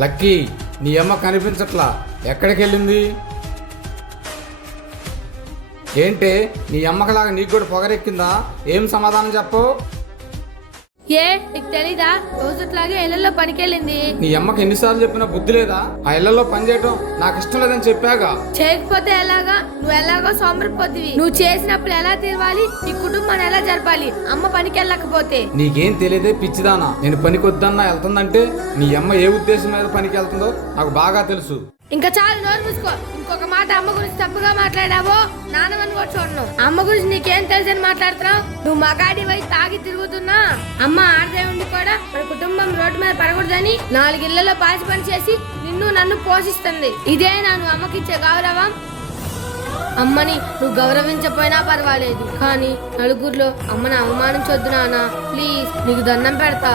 Lucky, నీ అమ్మ కనిపించట్లా, ఎక్కడికి వెళ్ళింది? ఏంటే నీ అమ్మకలాగా నీకు కూడా పొగరెక్కిందా? ఏం సమాధానం చెప్పు. ఏ నీకు తెలీదా? రోజుట్లాగే ఇళ్లలో పనికెళ్ళింది. నీ అమ్మకి ఎన్నిసార్లు చెప్పినా బుద్ధి లేదా? ఆ ఇళ్లలో పని చేయటం నాకు ఇష్టం లేదని చెప్పాగా. చేయకపోతే ఎలాగా? నువ్వు ఎలాగో సోమరిపోతివి. నువ్వు చేసినప్పుడు ఎలా తీరవాలి? నీ కుటుంబాన్ని ఎలా జరపాలి అమ్మ పనికెళ్ళకపోతే? నీకేం తెలియదే పిచ్చిదానా. నేను పనికి వద్దన్నా వెళ్తుందంటే నీ అమ్మ ఏ ఉద్దేశం మీద పనికి వెళ్తుందో నాకు బాగా తెలుసు. ఇంకా చాలు, నోరు మూసుకో. ఇంకొక మాట అమ్మ గురించి తప్పుగా మాట్లాడావో నాన్నవని కూడా చూడను. అమ్మ గురించి నీకేం తెలుసని మాట్లాడుతున్నావు? నువ్వు మగాడి వై తాగి తిరుగుతున్నా అమ్మ ఆడదే ఉండి కూడా మన కుటుంబం రోడ్డు మీద పడకూడదని 4 ఇళ్లలో పాచి పని చేసి నిన్ను నన్ను పోషిస్తుంది. ఇదే నువ్వు అమ్మకిచ్చే గౌరవం? అమ్మని నువ్వు గౌరవించపోయినా పర్వాలేదు, కానీ నలుగురిలో అమ్మని అవమానించొద్దు నాన్న, ప్లీజ్, నీకు దండం పెడతా.